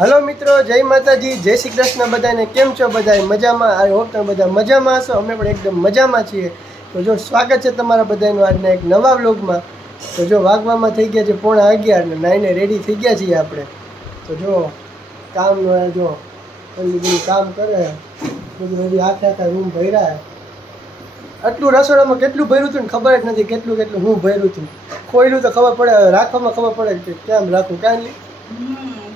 Hello मित्रों, जय माताजी, जय श्री कृष्ण। बधाने केम छो? बधाई मजामां? आई होप તમે બધા મજામાં હશો। અમે પણ એકદમ મજામાં છીએ। તો જો સ્વાગત છે તમારા બધાનું આજના એક નવા વ્લોગમાં। તો જો વાગવામાં થઈ ગયા છે 11:30 ને નાઈને રેડી થઈ ગયા છીએ આપણે। તો જો કામ જો બધું કામ કરે બધું હજી આખા રૂમ ભર્યા है। આટલું રસોડામાં કેટલું ભર્યું હતું ને ખબર જ નથી કેટલું કેટલું હું ભર્યું હતું। ખોયલું તો ખબર પડે, રાખવામાં ખબર પડે કે કેમ રાખું કાંઈ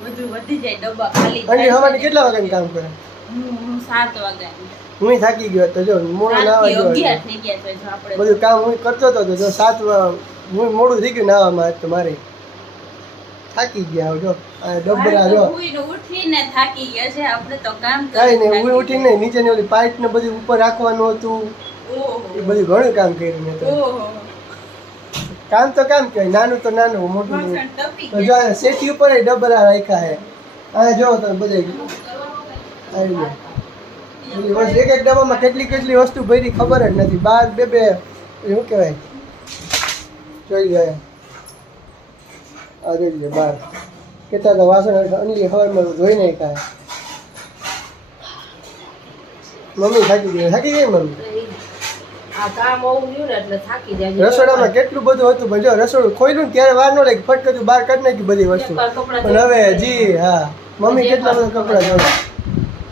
બધું વધી જાય ડબ્બા ખાલી અને હવાને કેટલા વાગ્યાનું કામ કરે? હું 7 વાગ્યાની। હું થાકી ગયો તો જો મોડો નાવા ગયો 11 થઈ ગયા તો જો આપણે બધું કામ હું કરતો હતો તો જો 7 હું મોડું થઈ ગયું નાવામાં આજ તો મારે થાકી ગયા જો આ ડબરા જો ઉઠીને થાકી ગયા છે આપણે તો કામ કાઈ નહીં હું ઉઠીને નીચેની ઓલી પાઇપ ને બધું ઉપર રાખવાનું હતું। ઓહો એ બધું ઘણું કામ કર્યું મેં તો। ઓહો કામ તો કામ કહેવાય, નાનું તો નાનું મોટું વાસણ તપી તો જો સેટી ઉપર ડબરા રાખ્યા હે। આ જો તમે બધે આવી ગયો બસ એક એક ડબ્બામાં કેટલી કેટલી વસ્તુ ભરી ખબર જ નથી। બાર બે બે શું કહેવાય જોઈ જાય આ જોઈ જાય બાર કેટલા તો વાસણ અનલી હવારમાં ધોઈ નાખ્યા। મમ્મી થાકી ગઈ મમ્મી આ કામ આવું રહ્યું ને એટલે થાકી જાય। રસોડામાં કેટલું બધું હતું પણ જો રસોડું ખોલ્યું ને ત્યારે વાર ન લાગી, ફટકતું બહાર કાઢી નાખી બધી વસ્તુ। પણ હવે જી હા મમ્મી કેટલા બધા કપડાં જોડે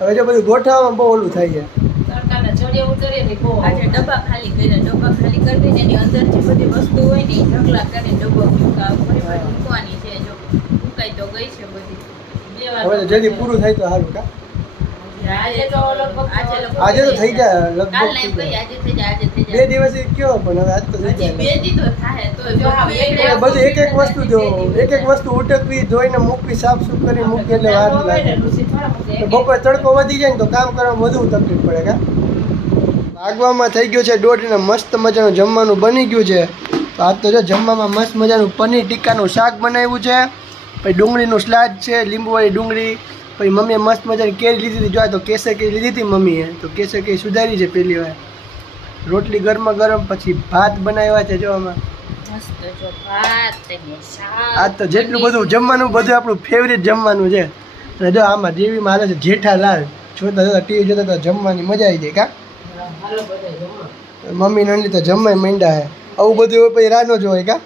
હવે જો બધું ગોઠવવામાં બહુ ઓલું થાય છે। તડકાના ચડિયા ઉતરે ને બહુ આજે ડબ્બા ખાલી કર્યા, ડબ્બા ખાલી કરી દઈને એની અંદર જે બધી વસ્તુ હોય ને એ ઢગલા કરીને ડબ્બો મૂકવાની છે। જો મુકાઈ તો ગઈ છે બધી હવે તો જલ્દી પૂરું થાય તો સારું કા આજે તો લગભગ આજે તો થઈ જાય લગભગ કાલ નહીં ભાઈ આજે થઈ જાય 2 દિવસ કયો પણ હવે આજ તો થઈ હજી જાય 2 દી તો થાય તો જો બધું એક એક વસ્તુ જો એક એક વસ્તુ ઉટકવી ધોઈને મૂકવી સાફ સુફ કરી મૂકી એટલે વાર લાગે। તો બપોરે તડકો વધી જાય ને તો કામ કરવામાં વધુ તકલીફ પડે કા। આગવામાં થઈ ગયો છે 1:30 ને મસ્ત મજાનું જમવાનું બની ગયું છે। તો આજ તો જો જમવામાં મસ્ત મજાનું પનીર ટીક્કાનું શાક બનાવ્યું છે, પછી ડુંગળીનું સલાડ છે, લીંબુવાળી ડુંગળી, પછી મમ્મીએ મસ્ત મજાની કેરી લીધી હતી। જો તો કેસર કેરી લીધી હતી મમ્મીએ તો કેસર કેરી સુધારી છે પહેલી વાર। રોટલી ગરમા ગરમ, પછી ભાત બનાવ્યા છે જો આમાં મસ્ત જો ભાત ને શાક। આજ તો જેટલું બધું જમવાનું બધું આપણું ફેવરેટ જમવાનું છે। અને જો આમાં ટીવીમાં હાલે છે જેઠાલાલ, જોતા જોતા ટીવી જોતા તો જમવાની મજા આવી જાય કા। હાલો બધા જમવા મમ્મી નંદી તો જમવાય માંડ્યા હે, આવું બધું હોય પછી રાહ ન જોવાય કા।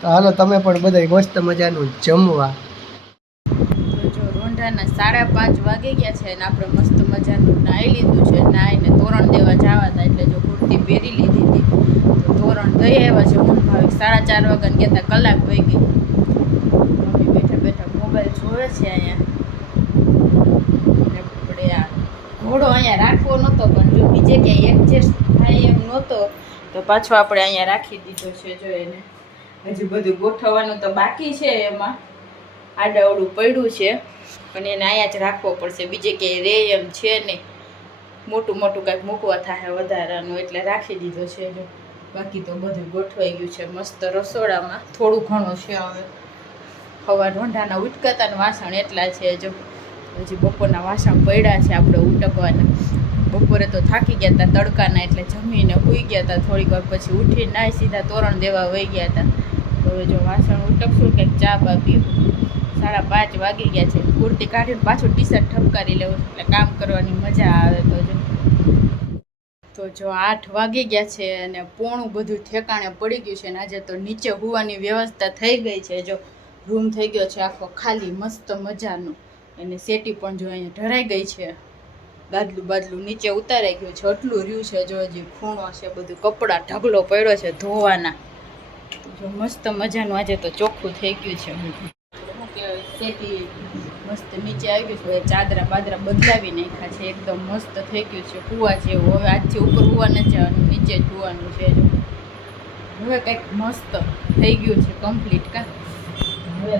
તો હાલો તમે પણ બધા મસ્ત મજાનું જમવા। જો રોંઢાના 5:30 વાગી ગયા છે અને આપણે મસ્ત મજાનું નાહી લીધું છે। નાહીને તોરણ દેવા જવા હતા એટલે જો કુર્તી પહેરી લીધી હતી તો તોરણ દઈ આવ્યા છે। હું ભાવિક 4:30 વાગ્યાને કહેતા કલાક વહી ગઈ। મમ્મી બેઠા બેઠા મોબાઈલ જોવે છે અહીંયા। આપણે આ ઘોડો અહીંયા રાખવો નહોતો પણ જો બીજે ક્યાંય એડજસ્ટ થાય એમ નહોતો તો પાછો આપણે અહીંયા રાખી દીધો છે। જો એને હજી બધું ગોઠવવાનું તો બાકી છે, એમાં આડાવડું પડ્યું છે પણ એને અહીંયા જ રાખવો પડશે, બીજે ક્યાંય રે એમ છે નહીં। મોટું મોટું કાંઈક મૂકવા થાય વધારાનું એટલે રાખી દીધો છે। જો બાકી તો બધું ગોઠવાઈ ગયું છે મસ્ત રસોડામાં। થોડું ઘણું છે હવે હવા ઢોંઢાના ઉટકાતા વાસણ એટલા છે। જો હજી બપોરના વાસણ પડ્યા છે આપણે ઉટકવાના। બપોરે તો થાકી ગયા હતા તડકાના એટલે જમીને સૂઈ ગયા હતા, થોડીક વાર પછી ઉઠીને નાહી સીધા તોરણ દેવા વહી ગયા હતા। હવે જો વાસણ ઉટકશું કંઈક ચા બા પીવું। 5:30 વાગી ગયા છે, કુર્તી કાઢીને પાછું ટી શર્ટ ઠપકારી લેવું એટલે કામ કરવાની મજા આવે। તો જો 8 વાગી ગયા છે અને પોણું બધું ઠેકાણે પડી ગયું છે અને આજે તો નીચે હોવાની વ્યવસ્થા થઈ ગઈ છે। જો રૂમ થઈ ગયો છે આખો ખાલી મસ્ત મજાનો અને સેટી પણ જો અહીંયા ઢરાઈ ગઈ છે, બાદલું બાદલું નીચે ઉતારાઈ ગયું છે, એટલું રહ્યું છે। જો હજી ખૂણો છે, બધું કપડાં ઢગલો પડ્યો છે ધોવાના। જો મસ્ત મજાનું આજે તો ચોખ્ખું થઈ ગયું છે બધું। સેટી મસ્ત નીચે આવી ગયું છે, ચાદરા બાદરા બદલાવી નાખ્યા છે, એકદમ મસ્ત થઈ ગયું છે કૂવા જેવું। હવે આજથી ઉપર કૂવા નથી જવાનું, નીચે જ જોવાનું છે। હવે કંઈક મસ્ત થઈ ગયું છે કમ્પ્લીટ કા। હવે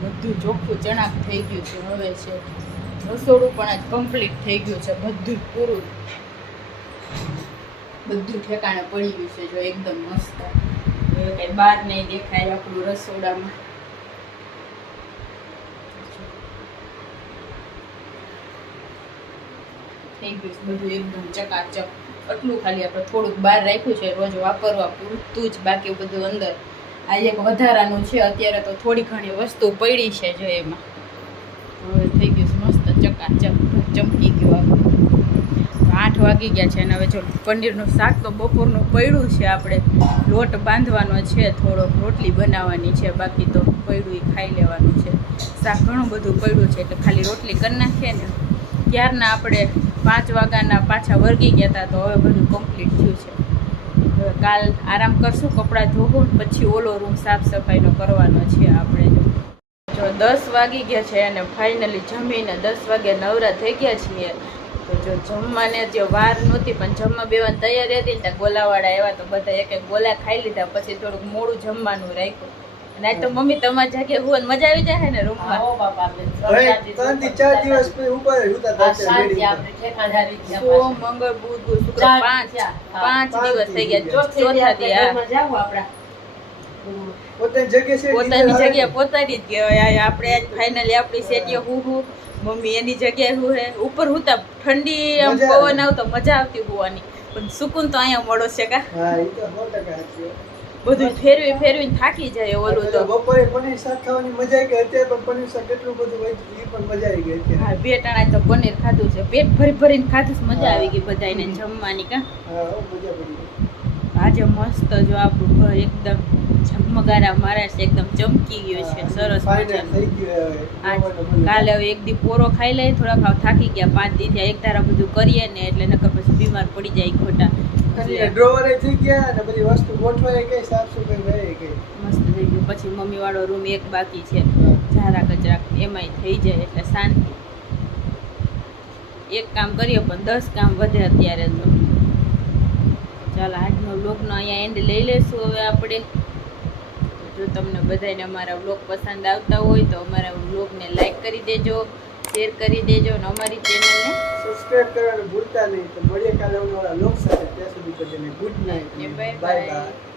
બધું ચોખ્ખું ચણાક થઈ ગયું છે। હવે છે રસોડું પણ આજ કમ્પ્લીટ થઈ ગયું છે, બધું પૂરું, બધું ઠેકાણે પડી ગયું છે। જો એકદમ મસ્ત, હવે કંઈ બહાર નહીં દેખાય આપણું રસોડામાં। થઈ ગયું છે બધું એકદમ ચકાચક। એટલું ખાલી આપણે થોડુંક બહાર રાખ્યું છે રોજ વાપરવા પૂરતું જ, બાકી બધું અંદર આ એક વધારાનું છે. અત્યારે તો થોડી ઘણી વસ્તુ પડી છે જો એમાં. હવે થઈ ગયું છે મસ્ત ચકાચક, ચમકી ગયું આખું. 8 વાગી ગયા છે અને હવે જો પનીરનું શાક તો બપોરનું પડ્યું છે. આપણે લોટ બાંધવાનો છે, થોડોક રોટલી બનાવવાની છે, બાકી તો પડ્યું એ ખાઈ લેવાનું છે. શાક ઘણું બધું પડ્યું છે એટલે ખાલી રોટલી કરી નાખીએ ને. ત્યારના આપણે 5 વાગ્યાના પાછા વર્ગી ગયા હતા તો હવે બધું કમ્પ્લીટ થયું છે. હવે કાલ આરામ કરશું, કપડાં ધોવું, પછી ઓલો રૂમ સાફ સફાઈનો કરવાનો છે આપણે. જો 10 વાગી ગયા છે અને ફાઇનલી જમીને 10 વાગે નવરા થઈ ગયા છીએ. તો જો જમવાને જે વાર નહોતી પણ જમવા બેવાની તૈયારી હતી ને ત્યાં ગોલાવાળા આવ્યા તો બધા એક ગોલા ખાઈ લીધા. પછી થોડુંક મોડું જમવાનું રાખ્યું. અને આજ તો મમ્મી તમારી જાગે હું મજા આવી જાય ને રૂમમાં. હવે 3 થી 4 દિવસ પછી ઉપર ઉતા સોમ, મંગળ, બુધ, ગુરુ, શુક્ર 5 દિવસ થઈ ગયા. ચોથા દી પોતાની જગ્યા પોતાની જ કહેવાય. આપણે આજ ફાઇનલી આપણી સેટીએ હું મમ્મી એની જગ્યાએ હું હે ઉપર હુતા. ઠંડી આમ પવન આવતો મજા આવતી હોવાની, પણ સુકૂન તો અહીંયા મળો છે કા. હા ઈ તો 100% છે. બધું ફેરવીને થાકી જાય. ઓલું તો બપોરે પનીર શાક ખાવાની મજા આવી ગઈ. અત્યારે પણ પનીર શાક એટલું બધું હોય એ પણ મજા આવી ગઈ અત્યારે. હા 2 ટાણા તો પનીર ખાધું છે, પેટ ભરીને ખાધું, મજા આવી ગઈ બધાને જમવાની કા. હા મજા પડી ગઈ. આજે મસ્ત જો આપણું ઘર એકદમ ઝગમગારા મારા છે, એકદમ ચમકી ગયું છે, સરસ મજાનું. થઈ ગયું હવે. કાલે હવે એક દી પોરો ખાઈ લઈએ, થોડાક થાકી ગયા. 5 દી થયા એક ધારા બધું કરીએ ને એટલે નકર પછી બીમાર પડી જાય ખોટા. ડ્રોવર થઈ ગયા અને બધી વસ્તુ ગોઠવાઈ ગઈ, સાફ સફાઈ રહી ગઈ, મસ્ત થઈ ગયું. પછી મમ્મી વાળો રૂમ એક બાકી છે, ઝારા કચરા એમાંય થઈ જાય એટલે શાંતિ. એક કામ કરીએ પણ 10 કામ વધે અત્યારે તો. ચાલો આજનો વ્લોગનો અહીંયા એન્ડ લઈ લેશું હવે આપણે. જો તમને બધાને અમારા વ્લોગ પસંદ આવતા હોય તો અમારા વ્લોગને લાઈક કરી દેજો, શેર કરી દેજો અને અમારી ચેનલને સબસ્ક્રાઇબ કરવાનું ભૂલતા નહીં. તો મળીએ કાલે નવા વ્લોગ સાથે. ત્યાં સુધી બધાને good night, bye bye bye. By.